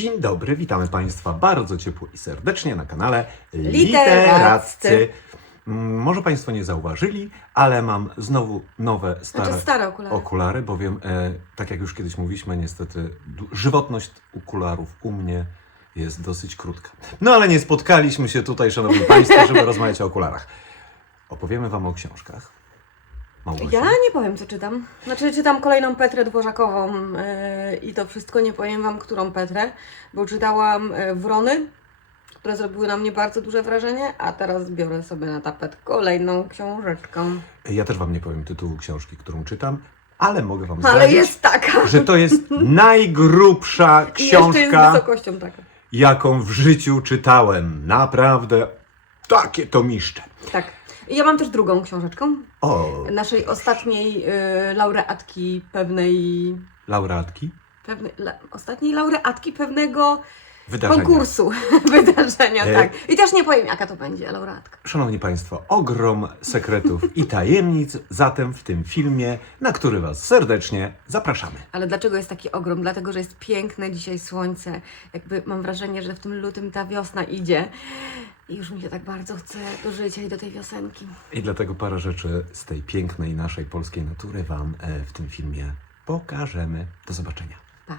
Dzień dobry, witamy Państwa bardzo ciepło i serdecznie na kanale Literaccy. Może Państwo nie zauważyli, ale mam znowu nowe, stare, Znaczy stare okulary. okulary, bowiem, e, tak jak już kiedyś mówiliśmy, niestety żywotność okularów u mnie jest dosyć krótka. No ale nie spotkaliśmy się tutaj, Szanowni Państwo, żeby rozmawiać o okularach. Opowiemy Wam o książkach. Ja nie powiem, co czytam. Znaczy, czytam kolejną Petrę Dworzakową yy, i to wszystko nie powiem Wam, którą Petrę, bo czytałam yy, Wrony, które zrobiły na mnie bardzo duże wrażenie, a teraz biorę sobie na tapet kolejną książeczkę. Ja też Wam nie powiem tytułu książki, którą czytam, ale mogę Wam Ale zdradzić, jest taka! że to jest najgrubsza I jeszcze jest książka, wysokością taka. jaką w życiu czytałem. Naprawdę takie to miszcze. Tak. I ja mam też drugą książeczkę, O, naszej ostatniej yy, laureatki pewnej... laureatki? pewnej la, ostatniej laureatki pewnego wydarzenia. konkursu, wydarzenia, E. tak. I też nie powiem, jaka to będzie laureatka. Szanowni Państwo, ogrom sekretów i tajemnic zatem w tym filmie, na który Was serdecznie zapraszamy. Ale dlaczego jest taki ogrom? Dlatego, że jest piękne dzisiaj słońce. Jakby mam wrażenie, że w tym lutym ta wiosna idzie. I już mi się tak bardzo chce do życia i do tej wiosenki. I dlatego parę rzeczy z tej pięknej naszej polskiej natury Wam e, w tym filmie pokażemy. Do zobaczenia. Pa.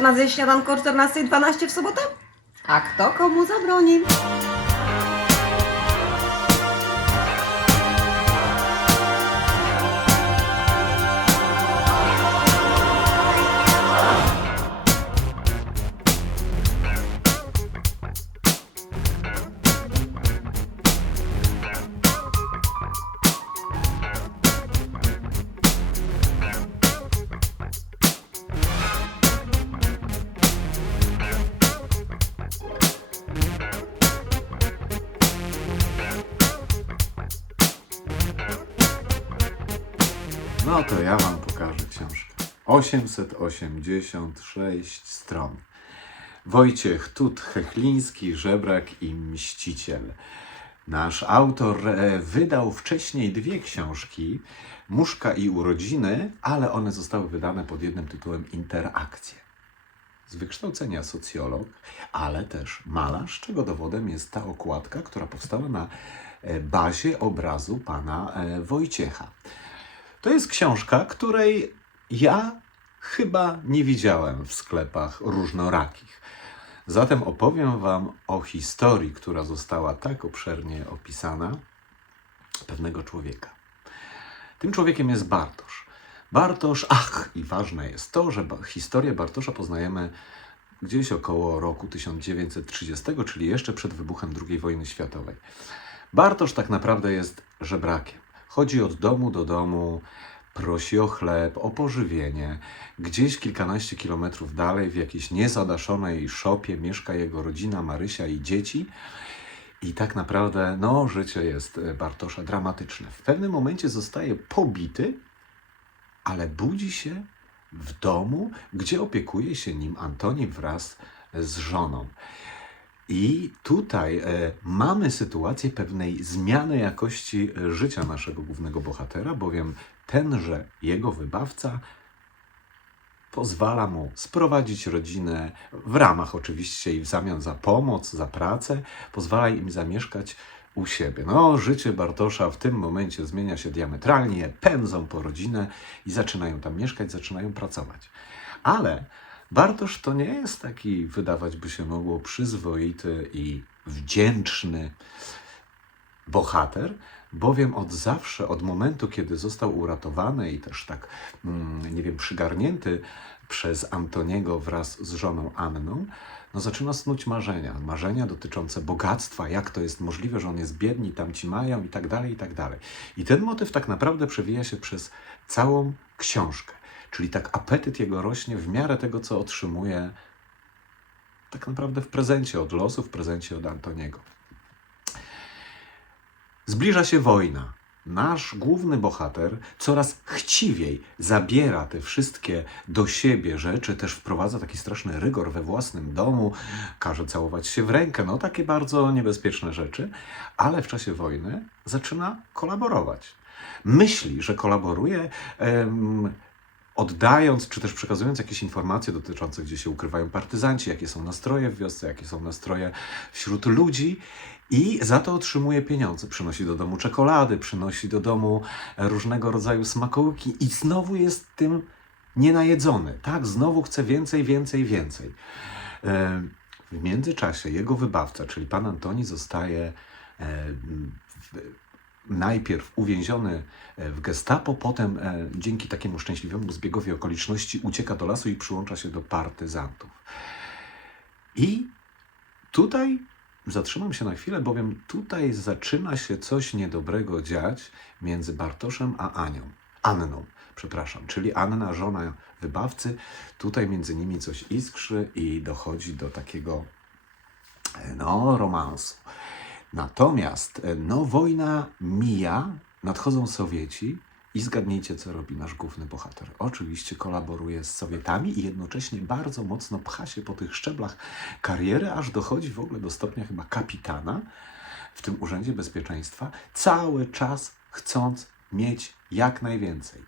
Można zjeść śniadanko o 14.12 w sobotę? A kto komu zabroni? No to ja Wam pokażę książkę. 886 stron. Wojciech Tut Chechliński, żebrak i mściciel. Nasz autor e, wydał wcześniej dwie książki, Muszka i urodziny, ale one zostały wydane pod jednym tytułem Interakcje. Z wykształcenia socjolog, ale też malarz, czego dowodem jest ta okładka, która powstała na e, bazie obrazu pana e, Wojciecha. To jest książka, której ja chyba nie widziałem w sklepach różnorakich. Zatem opowiem Wam o historii, która została tak obszernie opisana pewnego człowieka. Tym człowiekiem jest Bartosz. Bartosz, ach, i ważne jest to, że historię Bartosza poznajemy gdzieś około roku 1930, czyli jeszcze przed wybuchem II wojny światowej. Bartosz tak naprawdę jest żebrakiem. Chodzi od domu do domu, prosi o chleb, o pożywienie. Gdzieś kilkanaście kilometrów dalej, w jakiejś niezadaszonej szopie, mieszka jego rodzina Marysia i dzieci. I tak naprawdę, no, życie jest e, Bartosza dramatyczne. W pewnym momencie zostaje pobity, ale budzi się w domu, gdzie opiekuje się nim Antoni wraz z żoną. I tutaj e, mamy sytuację pewnej zmiany jakości e, życia naszego głównego bohatera, bowiem tenże jego wybawca pozwala mu sprowadzić rodzinę w ramach oczywiście i w zamian za pomoc, za pracę, pozwala im zamieszkać u siebie. No, życie Bartosza w tym momencie zmienia się diametralnie, pędzą po rodzinę i zaczynają tam mieszkać, zaczynają pracować. Ale Bartosz to nie jest taki, wydawać by się mogło, przyzwoity i wdzięczny bohater, bowiem od zawsze, od momentu, kiedy został uratowany i też tak, mm, nie wiem, przygarnięty przez Antoniego wraz z żoną Anną, no zaczyna snuć marzenia. Marzenia dotyczące bogactwa, jak to jest możliwe, że on jest biedny, tam ci mają i tak dalej, i tak dalej. I ten motyw tak naprawdę przewija się przez całą książkę. Czyli tak apetyt jego rośnie w miarę tego, co otrzymuje tak naprawdę w prezencie od losu, w prezencie od Antoniego. Zbliża się wojna. Nasz główny bohater coraz chciwiej zabiera te wszystkie do siebie rzeczy, też wprowadza taki straszny rygor we własnym domu, każe całować się w rękę, no takie bardzo niebezpieczne rzeczy, ale w czasie wojny zaczyna kolaborować. Myśli, że kolaboruje. Oddając, czy też przekazując jakieś informacje dotyczące, gdzie się ukrywają partyzanci, jakie są nastroje w wiosce, jakie są nastroje wśród ludzi i za to otrzymuje pieniądze. Przynosi do domu czekolady, przynosi do domu różnego rodzaju smakołyki i znowu jest tym nienajedzony, tak? Znowu chce więcej, więcej, więcej. Em, W międzyczasie jego wybawca, czyli pan Antoni, zostaje e, najpierw uwięziony e, w gestapo, potem e, dzięki takiemu szczęśliwemu zbiegowi okoliczności ucieka do lasu i przyłącza się do partyzantów. I tutaj zatrzymam się na chwilę, bowiem tutaj zaczyna się coś niedobrego dziać między Bartoszem a Anią. Anną, przepraszam, czyli Anna, żona wybawcy. Tutaj między nimi coś iskrzy i dochodzi do takiego e, no, romansu. Natomiast e, no, wojna mija, nadchodzą Sowieci i zgadnijcie, co robi nasz główny bohater. Oczywiście kolaboruje z Sowietami i jednocześnie bardzo mocno pcha się po tych szczeblach kariery, aż dochodzi w ogóle do stopnia chyba kapitana w tym Urzędzie Bezpieczeństwa, cały czas chcąc mieć jak najwięcej.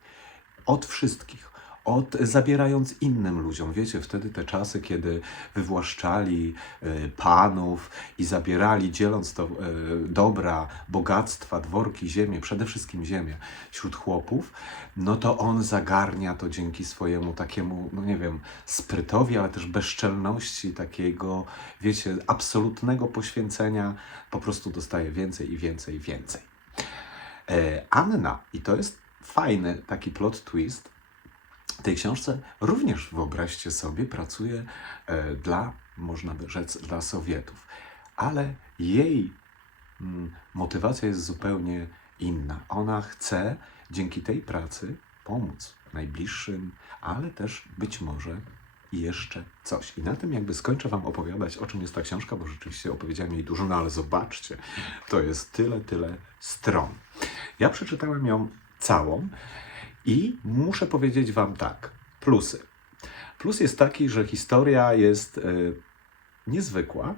Od wszystkich. Od, zabierając innym ludziom. Wiecie, wtedy te czasy, kiedy wywłaszczali e, panów i zabierali, dzieląc to e, dobra, bogactwa, dworki, ziemię, przede wszystkim ziemię wśród chłopów, no to on zagarnia to dzięki swojemu takiemu, no nie wiem, sprytowi, ale też bezczelności, takiego, wiecie, absolutnego poświęcenia, po prostu dostaje więcej i więcej i więcej. E, Anna, i to jest fajny taki plot twist, tej książce również, wyobraźcie sobie, pracuje e, dla, można by rzec, dla Sowietów. Ale jej mm, motywacja jest zupełnie inna. Ona chce dzięki tej pracy pomóc najbliższym, ale też być może jeszcze coś. I na tym jakby skończę Wam opowiadać, o czym jest ta książka, bo rzeczywiście opowiedziałem jej dużo, no ale zobaczcie, to jest tyle, tyle stron. Ja przeczytałem ją całą i muszę powiedzieć Wam tak, plusy. Plus jest taki, że historia jest e, niezwykła,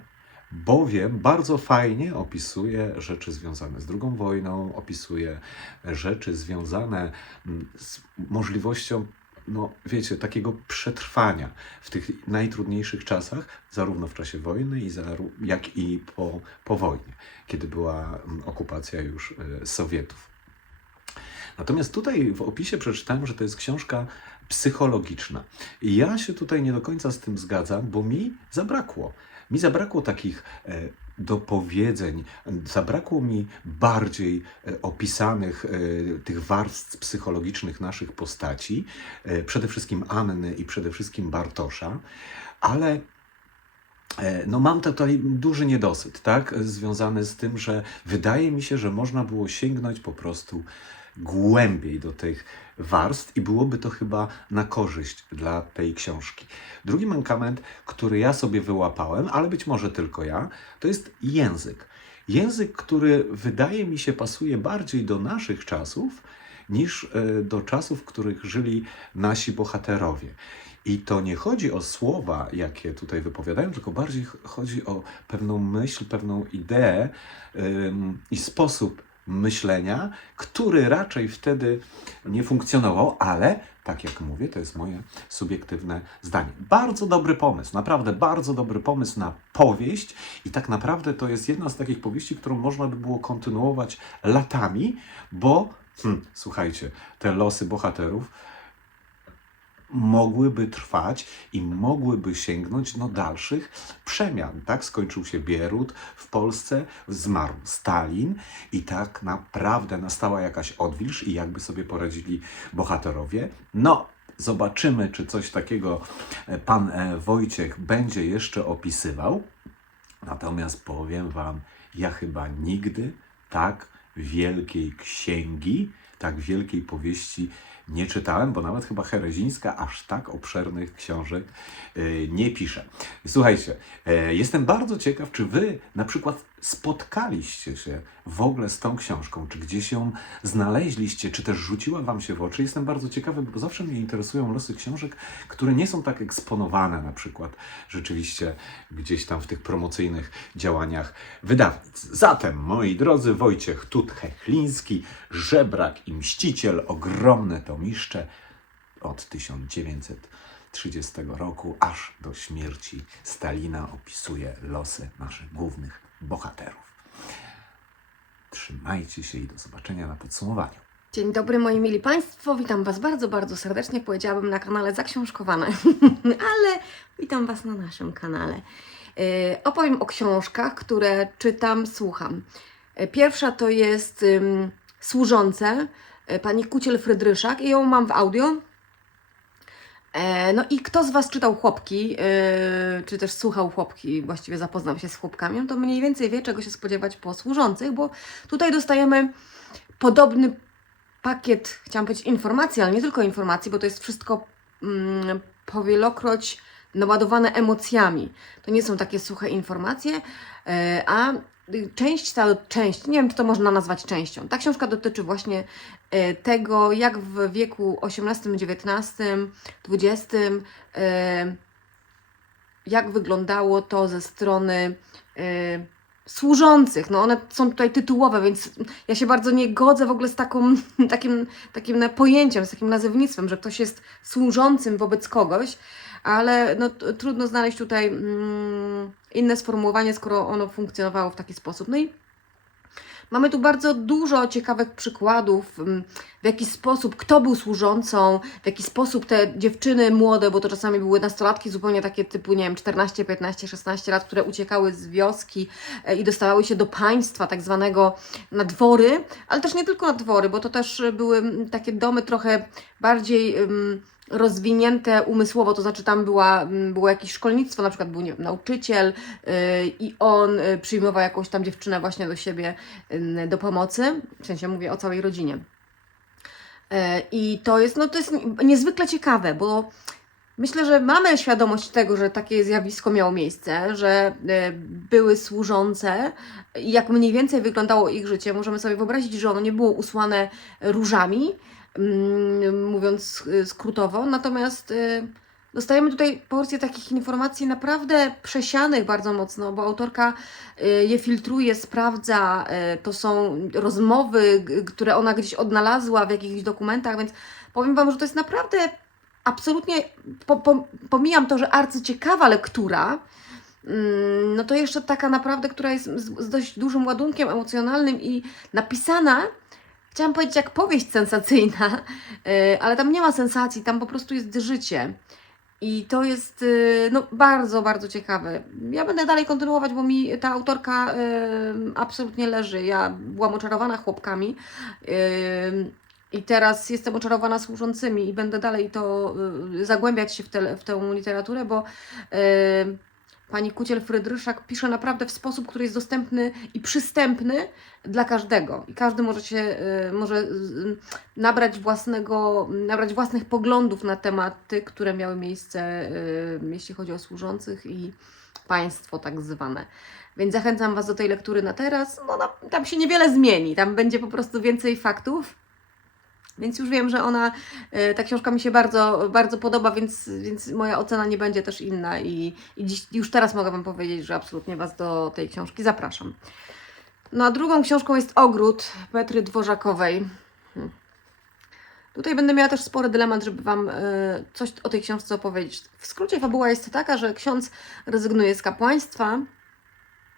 bowiem bardzo fajnie opisuje rzeczy związane z II wojną, opisuje rzeczy związane mm, z możliwością, no wiecie, takiego przetrwania w tych najtrudniejszych czasach, zarówno w czasie wojny, jak i po, po wojnie, kiedy była mm, okupacja już e, Sowietów. Natomiast tutaj w opisie przeczytałem, że to jest książka psychologiczna. I ja się tutaj nie do końca z tym zgadzam, bo mi zabrakło. Mi zabrakło takich e, dopowiedzeń, zabrakło mi bardziej e, opisanych e, tych warstw psychologicznych naszych postaci, przede wszystkim Anny i przede wszystkim Bartosza, ale No mam tutaj duży niedosyt, tak, związany z tym, że wydaje mi się, że można było sięgnąć po prostu głębiej do tych warstw i byłoby to chyba na korzyść dla tej książki. Drugi mankament, który ja sobie wyłapałem, ale być może tylko ja, to jest język. Język, który wydaje mi się pasuje bardziej do naszych czasów niż e, do czasów, w których żyli nasi bohaterowie. I to nie chodzi o słowa, jakie tutaj wypowiadają, tylko bardziej ch- chodzi o pewną myśl, pewną ideę ym, i sposób myślenia, który raczej wtedy nie funkcjonował, ale tak jak mówię, to jest moje subiektywne zdanie. Bardzo dobry pomysł, naprawdę bardzo dobry pomysł na powieść i tak naprawdę to jest jedna z takich powieści, którą można by było kontynuować latami, bo hmm, słuchajcie, te losy bohaterów mogłyby trwać i mogłyby sięgnąć do dalszych przemian. Tak skończył się Bierut w Polsce, zmarł Stalin i tak naprawdę nastała jakaś odwilż i jakby sobie poradzili bohaterowie. No, zobaczymy, czy coś takiego e, pan e, Wojciech będzie jeszcze opisywał. Natomiast powiem Wam, ja chyba nigdy tak wielkiej księgi, tak wielkiej powieści nie czytałem, bo nawet chyba Herezińska aż tak obszernych książek y, nie pisze. Słuchajcie, e, jestem bardzo ciekaw, czy Wy na przykład spotkaliście się w ogóle z tą książką, czy gdzieś ją znaleźliście, czy też rzuciła Wam się w oczy. Jestem bardzo ciekawy, bo zawsze mnie interesują losy książek, które nie są tak eksponowane na przykład rzeczywiście gdzieś tam w tych promocyjnych działaniach wydawnictw. Zatem, moi drodzy, Wojciech Tut-Hechliński, Żebrak i Mściciel, ogromne tomiszcze od 1930 roku aż do śmierci Stalina opisuje losy naszych głównych bohaterów. Trzymajcie się i do zobaczenia na podsumowaniu. Dzień dobry moi mili Państwo, witam Was bardzo, bardzo serdecznie, powiedziałabym na kanale Zaksiążkowane, ale witam Was na naszym kanale. Yy, opowiem o książkach, które czytam, słucham. Yy, Pierwsza to jest ym, Służące, yy, pani Kuciel Frydryszak i ją mam w audio. E, No i kto z Was czytał Chłopki, yy, czy też słuchał Chłopki, właściwie zapoznał się z Chłopkami, no to mniej więcej wie, czego się spodziewać po Służących, bo tutaj dostajemy podobny pakiet, chciałam powiedzieć informacji, ale nie tylko informacji, bo to jest wszystko mm, powielokroć naładowane emocjami. To nie są takie suche informacje, e, a część ta część, nie wiem, czy to można nazwać częścią. Ta książka dotyczy właśnie e, tego, jak w wieku XVIII, XIX, XX jak wyglądało to ze strony e, służących. No one są tutaj tytułowe, więc ja się bardzo nie godzę w ogóle z taką, takim, takim pojęciem, z takim nazewnictwem, że ktoś jest służącym wobec kogoś, ale no, trudno znaleźć tutaj mm, inne sformułowanie, skoro ono funkcjonowało w taki sposób. No i Mamy tu bardzo dużo ciekawych przykładów, mm, w jaki sposób, kto był służącą, w jaki sposób te dziewczyny młode, bo to czasami były nastolatki zupełnie takie typu, nie wiem, 14, 15, 16 lat, które uciekały z wioski e, i dostawały się do państwa tak zwanego na dwory, ale też nie tylko na dwory, bo to też były mm, takie domy trochę bardziej ym, rozwinięte umysłowo, to znaczy tam była, mm, było jakieś szkolnictwo, na przykład był nie wiem, nauczyciel yy, i on yy, przyjmował jakąś tam dziewczynę właśnie do siebie yy, do pomocy, w sensie mówię o całej rodzinie. I to jest, no to jest niezwykle ciekawe, bo Myślę, że mamy świadomość tego, że takie zjawisko miało miejsce, że były służące i jak mniej więcej wyglądało ich życie. Możemy sobie wyobrazić, że ono nie było usłane różami, mówiąc e, skrótowo, natomiast e, dostajemy tutaj porcję takich informacji naprawdę przesianych bardzo mocno, bo autorka e, je filtruje, sprawdza, to są rozmowy, które ona gdzieś odnalazła w jakichś dokumentach, więc powiem Wam, że to jest naprawdę absolutnie, po, po, pomijam to, że arcyciekawa lektura, mm, no to jeszcze taka naprawdę, która jest z, z dość dużym ładunkiem emocjonalnym i napisana, chciałam powiedzieć jak powieść sensacyjna, yy, ale tam nie ma sensacji, tam po prostu jest życie. I to jest yy, no, bardzo, bardzo ciekawe. Ja będę dalej kontynuować, bo mi ta autorka yy, absolutnie leży. Ja byłam oczarowana chłopkami. Yy, i teraz jestem oczarowana służącymi i będę dalej to y, zagłębiać się w, te, w tę literaturę, bo y, pani Kuciel Frydryszak pisze naprawdę w sposób, który jest dostępny i przystępny dla każdego. I każdy może się y, może y, nabrać własnego, nabrać własnych poglądów na tematy, które miały miejsce, y, jeśli chodzi o służących i państwo tak zwane. Więc zachęcam Was do tej lektury na teraz. No, tam się niewiele zmieni, tam będzie po prostu więcej faktów. Więc już wiem, że ona, e, ta książka mi się bardzo, bardzo podoba, więc, więc moja ocena nie będzie też inna i, i dziś, już teraz mogę Wam powiedzieć, że absolutnie Was do tej książki zapraszam. No a drugą książką jest Ogród Petry Dworzakowej. Hmm. Tutaj będę miała też spory dylemat, żeby Wam e, coś o tej książce opowiedzieć. W skrócie fabuła jest taka, że ksiądz rezygnuje z kapłaństwa,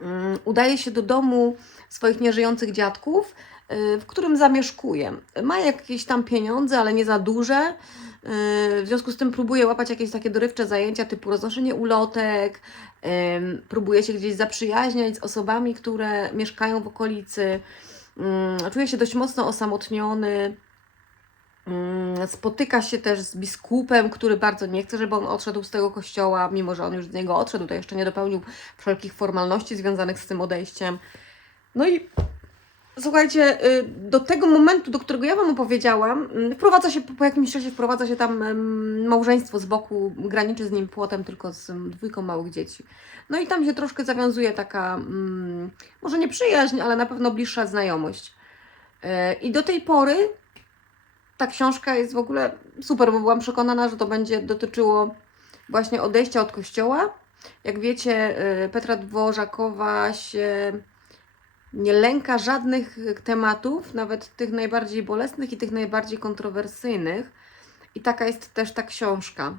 mm, udaje się do domu swoich nieżyjących dziadków, y, w którym zamieszkuje. Ma jakieś tam pieniądze, ale nie za duże. y, W związku z tym próbuje łapać jakieś takie dorywcze zajęcia typu roznoszenie ulotek, próbuje się gdzieś zaprzyjaźniać z osobami, które mieszkają w okolicy. Ym, Czuje się dość mocno osamotniony. Ym, Spotyka się też z biskupem, który bardzo nie chce, żeby on odszedł z tego kościoła, mimo że on już z niego odszedł, to jeszcze nie dopełnił wszelkich formalności związanych z tym odejściem. No i słuchajcie, y, do tego momentu, do którego ja Wam opowiedziałam, y, wprowadza się, po jakimś czasie wprowadza się tam małżeństwo z boku, graniczy z nim płotem tylko z dwójką małych dzieci. No i tam się troszkę zawiązuje taka, mm, może nie przyjaźń, ale na pewno bliższa znajomość. Y, I do tej pory ta książka jest w ogóle super, bo byłam przekonana, że to będzie dotyczyło właśnie odejścia od kościoła. Jak wiecie, Petra Dworzakowa się nie lęka żadnych tematów, nawet tych najbardziej bolesnych i tych najbardziej kontrowersyjnych. I taka jest też ta książka,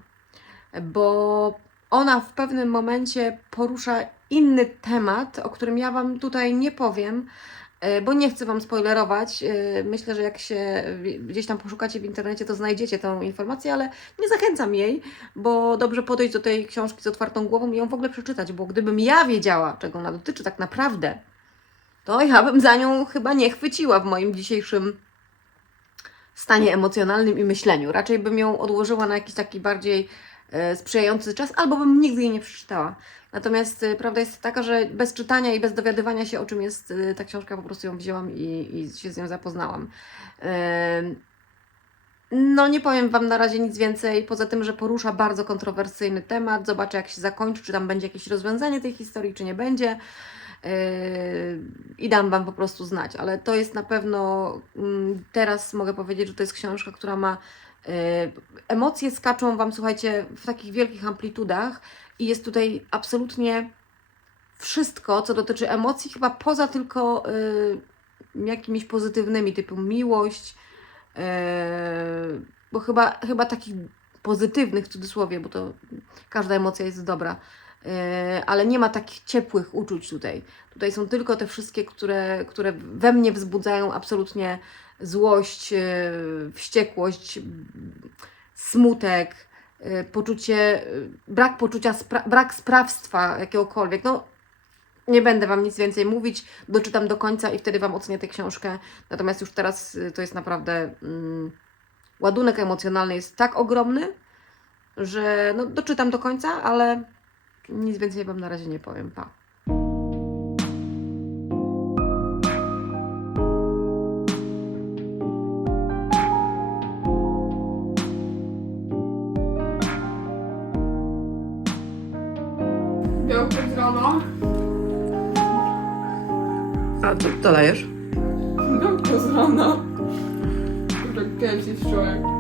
bo ona w pewnym momencie porusza inny temat, o którym ja Wam tutaj nie powiem, e, bo nie chcę Wam spoilerować. E, Myślę, że jak się gdzieś tam poszukacie w internecie, to znajdziecie tą informację, ale nie zachęcam jej, bo dobrze podejść do tej książki z otwartą głową i ją w ogóle przeczytać, bo gdybym ja wiedziała, czego ona dotyczy tak naprawdę, to ja bym za nią chyba nie chwyciła w moim dzisiejszym stanie emocjonalnym i myśleniu. Raczej bym ją odłożyła na jakiś taki bardziej e, sprzyjający czas, albo bym nigdy jej nie przeczytała. Natomiast e, prawda jest taka, że bez czytania i bez dowiadywania się, o czym jest e, ta książka, po prostu ją wzięłam i, i się z nią zapoznałam. No, nie powiem Wam na razie nic więcej, poza tym, że porusza bardzo kontrowersyjny temat. Zobaczę, jak się zakończy, czy tam będzie jakieś rozwiązanie tej historii, czy nie będzie. Yy, I dam Wam po prostu znać, ale to jest na pewno, mm, teraz mogę powiedzieć, że to jest książka, która ma yy, emocje skaczą Wam, słuchajcie, w takich wielkich amplitudach i jest tutaj absolutnie wszystko, co dotyczy emocji, chyba poza tylko yy, jakimiś pozytywnymi, typu miłość, bo chyba, chyba takich pozytywnych w cudzysłowie, bo to każda emocja jest dobra, ale nie ma takich ciepłych uczuć tutaj. Tutaj są tylko te wszystkie, które, które we mnie wzbudzają absolutnie złość, yy, wściekłość, smutek, yy, poczucie, brak poczucia, spra- brak sprawstwa jakiegokolwiek. No, nie będę Wam nic więcej mówić, doczytam do końca i wtedy Wam ocenię tę książkę. Natomiast już teraz to jest naprawdę mm, ładunek emocjonalny jest tak ogromny, że no, doczytam do końca, ale nic więcej Wam na razie nie powiem. Pa. Białko z rana. A co dodajesz? Białko z rana. Które kiedyś wczoraj.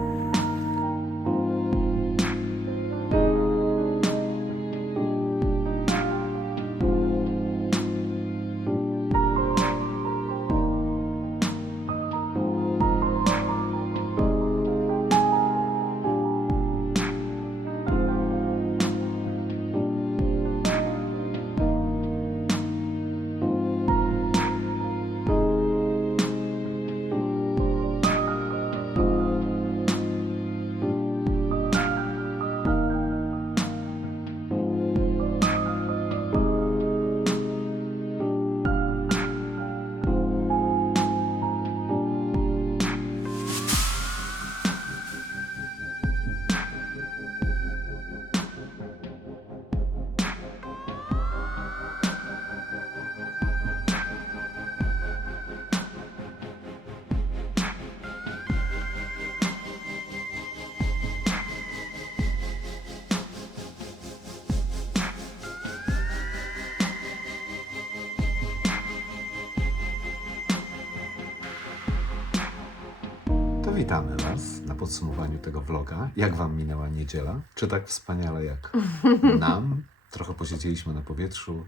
Podsumowaniu tego vloga. Jak Wam minęła niedziela? Czy tak wspaniale jak nam? Trochę posiedzieliśmy na powietrzu.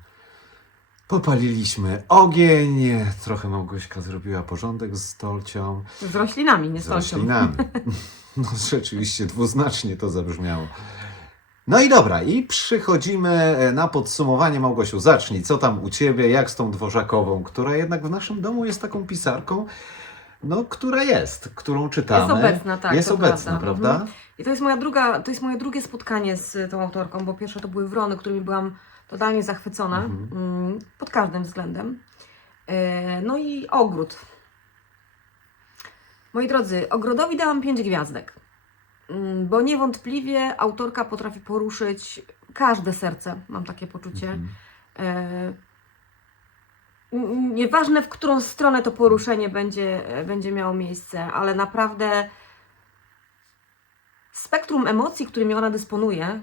Popaliliśmy ogień, trochę Małgośka zrobiła porządek z stolcią, Z roślinami, nie z z stolcią. roślinami. No rzeczywiście dwuznacznie to zabrzmiało. No i dobra, i przychodzimy e, na podsumowanie. Małgosiu, zacznij, co tam u Ciebie, jak z tą Dworzakową, która jednak w naszym domu jest taką pisarką, no, która jest, którą czytamy. Jest obecna, tak, Jest obecna, prawda. prawda? Mhm. I to jest, moja druga, to jest moje drugie spotkanie z tą autorką, bo pierwsze to były Wrony, którymi byłam totalnie zachwycona Mhm. mm, pod każdym względem. E, No i ogród. Moi drodzy, ogrodowi dałam pięć gwiazdek, Mm, bo niewątpliwie autorka potrafi poruszyć każde serce, mam takie poczucie. Mhm. Nieważne, w którą stronę to poruszenie będzie, będzie miało miejsce, ale naprawdę spektrum emocji, którymi ona dysponuje,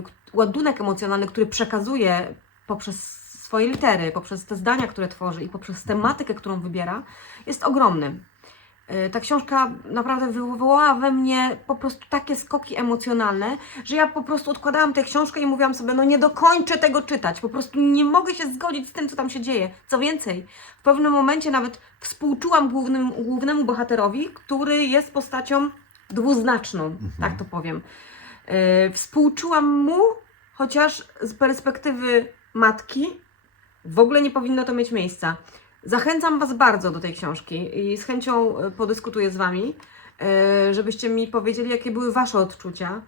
y, ładunek emocjonalny, który przekazuje poprzez swoje litery, poprzez te zdania, które tworzy i poprzez tematykę, którą wybiera, jest ogromny. Y, Ta książka naprawdę wywołała we mnie po prostu takie skoki emocjonalne, że ja po prostu odkładałam tę książkę i mówiłam sobie, no nie dokończę tego czytać, po prostu nie mogę się zgodzić z tym, co tam się dzieje. Co więcej, w pewnym momencie nawet współczułam głównym, głównemu bohaterowi, który jest postacią dwuznaczną, tak to powiem. Yy, współczułam mu, chociaż z perspektywy matki w ogóle nie powinno to mieć miejsca. Zachęcam Was bardzo do tej książki i z chęcią y, podyskutuję z Wami, y, żebyście mi powiedzieli, jakie były Wasze odczucia,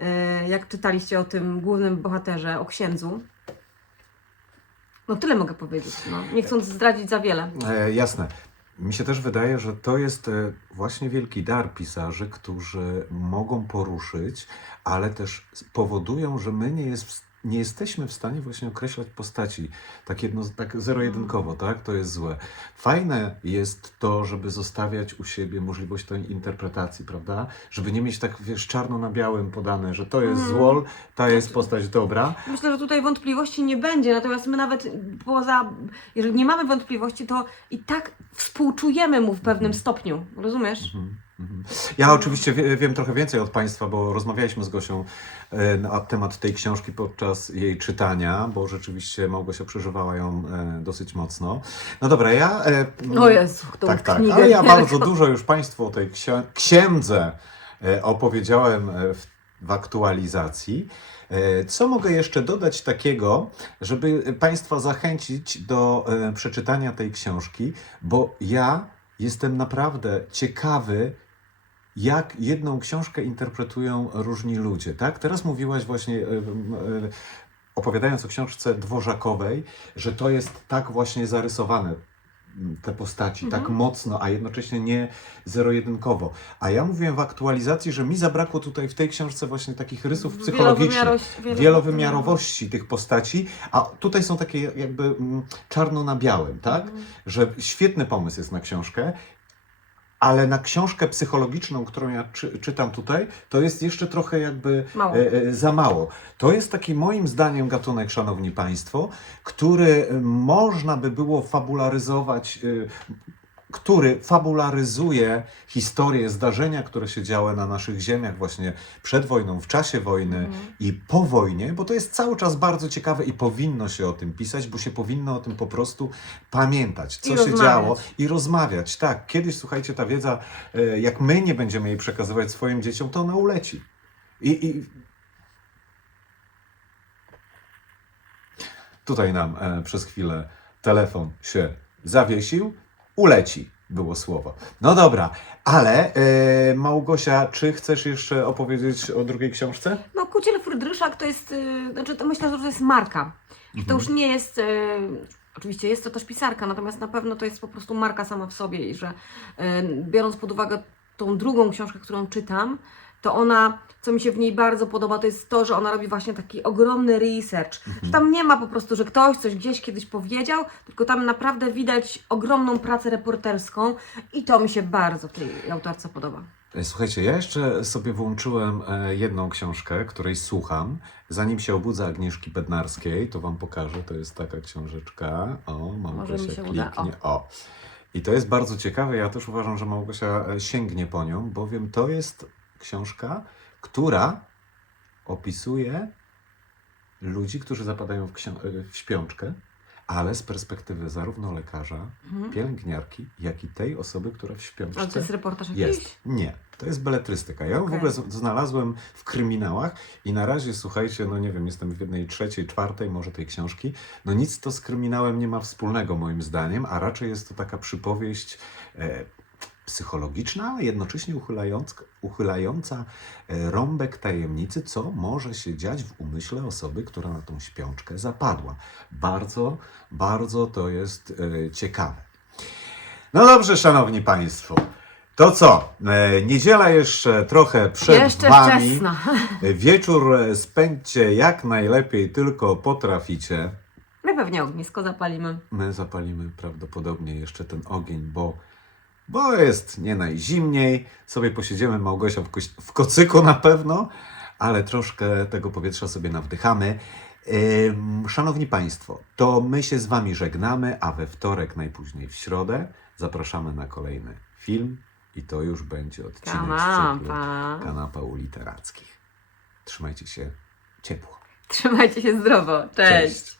y, jak czytaliście o tym głównym bohaterze, o księdzu. No tyle mogę powiedzieć, no, nie chcąc zdradzić za wiele. E, jasne. Mi się też wydaje, że to jest e, właśnie wielki dar pisarzy, którzy mogą poruszyć, ale też powodują, że my nie, jest, nie jesteśmy w stanie właśnie określać postaci tak, jedno, tak zero-jedynkowo, tak? To jest złe. Fajne jest to, żeby zostawiać u siebie możliwość tej interpretacji, prawda? Żeby nie mieć tak, wiesz, czarno na białym podane, że to jest Mhm. złol, ta jest postać dobra. Myślę, że tutaj wątpliwości nie będzie, natomiast my nawet poza, jeżeli nie mamy wątpliwości, to i tak współczujemy mu w pewnym stopniu, rozumiesz? Mhm, mhm. Ja oczywiście wie, wiem trochę więcej od Państwa, bo rozmawialiśmy z Gosią e, na temat tej książki podczas jej czytania, bo rzeczywiście Małgosia przeżywała ją e, dosyć mocno. No dobra, ja... E, O Jezu, tą tak, tak, ale ja bardzo dużo już Państwu o tej ksi- księdze opowiedziałem w, w aktualizacji. Co mogę jeszcze dodać takiego, żeby Państwa zachęcić do przeczytania tej książki, bo ja jestem naprawdę ciekawy, jak jedną książkę interpretują różni ludzie. Tak? Teraz mówiłaś właśnie, opowiadając o książce Dworzakowej, że to jest tak właśnie zarysowane m, te postaci, Mhm. tak mocno, a jednocześnie nie zero-jedynkowo. A ja mówiłem w aktualizacji, że mi zabrakło tutaj w tej książce właśnie takich rysów psychologicznych Wielowymiarowość- wielo- wielowymiarowości tych postaci, a tutaj są takie jakby mm, czarno na białym, tak? Mhm. Że świetny pomysł jest na książkę, ale na książkę psychologiczną, którą ja czy, czytam tutaj, to jest jeszcze trochę jakby Mało. e, e, za mało. To jest taki moim zdaniem gatunek, szanowni państwo, który e, można by było fabularyzować, e, który fabularyzuje historię, zdarzenia, które się działy na naszych ziemiach właśnie przed wojną, w czasie wojny Mhm. i po wojnie, bo to jest cały czas bardzo ciekawe i powinno się o tym pisać, bo się powinno o tym po prostu pamiętać, co I się rozmawiać. działo i rozmawiać. Tak, kiedyś, słuchajcie, ta wiedza, e, jak my nie będziemy jej przekazywać swoim dzieciom, to ona uleci. I, i tutaj nam e, przez chwilę telefon się zawiesił, uleci było słowo. No dobra, ale e, Małgosia, czy chcesz jeszcze opowiedzieć o drugiej książce? No, Kuciel Frydryszak to jest, y, znaczy to myślę, że to jest marka. Że to już nie jest, y, oczywiście jest to też pisarka, natomiast na pewno to jest po prostu marka sama w sobie i że biorąc pod uwagę tą drugą książkę, którą czytam, to ona, co mi się w niej bardzo podoba, to jest to, że ona robi właśnie taki ogromny research. Że tam nie ma po prostu, że ktoś coś gdzieś kiedyś powiedział, tylko tam naprawdę widać ogromną pracę reporterską i to mi się bardzo w tej autorce podoba. E, Słuchajcie, ja jeszcze sobie włączyłem e, jedną książkę, której słucham. Zanim się obudzę Agnieszki Bednarskiej, to Wam pokażę. To jest taka książeczka. O, Może Małgosia mi się uda. kliknie. O. I to jest bardzo ciekawe. Ja też uważam, że Małgosia e, sięgnie po nią, bowiem to jest książka, która opisuje ludzi, którzy zapadają w, e, w śpiączkę, ale z perspektywy zarówno lekarza, Mhm. pielęgniarki, jak i tej osoby, która w śpiączce Ale to jest reportaż jakiś? jest. Nie, to jest beletrystyka. Ja ją w Okej. ogóle znalazłem w kryminałach i na razie, słuchajcie, no nie wiem, jestem w jednej trzeciej, czwartej może tej książki. No nic to z kryminałem nie ma wspólnego moim zdaniem, a raczej jest to taka przypowieść e, psychologiczna, ale jednocześnie uchylająca, uchylająca e, rąbek tajemnicy, co może się dziać w umyśle osoby, która na tą śpiączkę zapadła. Bardzo, bardzo to jest e, ciekawe. No dobrze, szanowni państwo. To co? E, niedziela jeszcze trochę przed Jeszcze wami. wczesna. Wieczór spędźcie jak najlepiej tylko potraficie. My pewnie ognisko zapalimy. My zapalimy prawdopodobnie jeszcze ten ogień, bo, bo jest nie najzimniej. Sobie posiedziemy Małgosia w, kocyku na pewno, ale troszkę tego powietrza sobie nawdychamy. Ym, Szanowni Państwo, to my się z Wami żegnamy, a we wtorek, najpóźniej w środę, zapraszamy na kolejny film i to już będzie odcinek z cyklu Kanapa. Kanapa u literackich. Trzymajcie się ciepło. Trzymajcie się zdrowo. Cześć.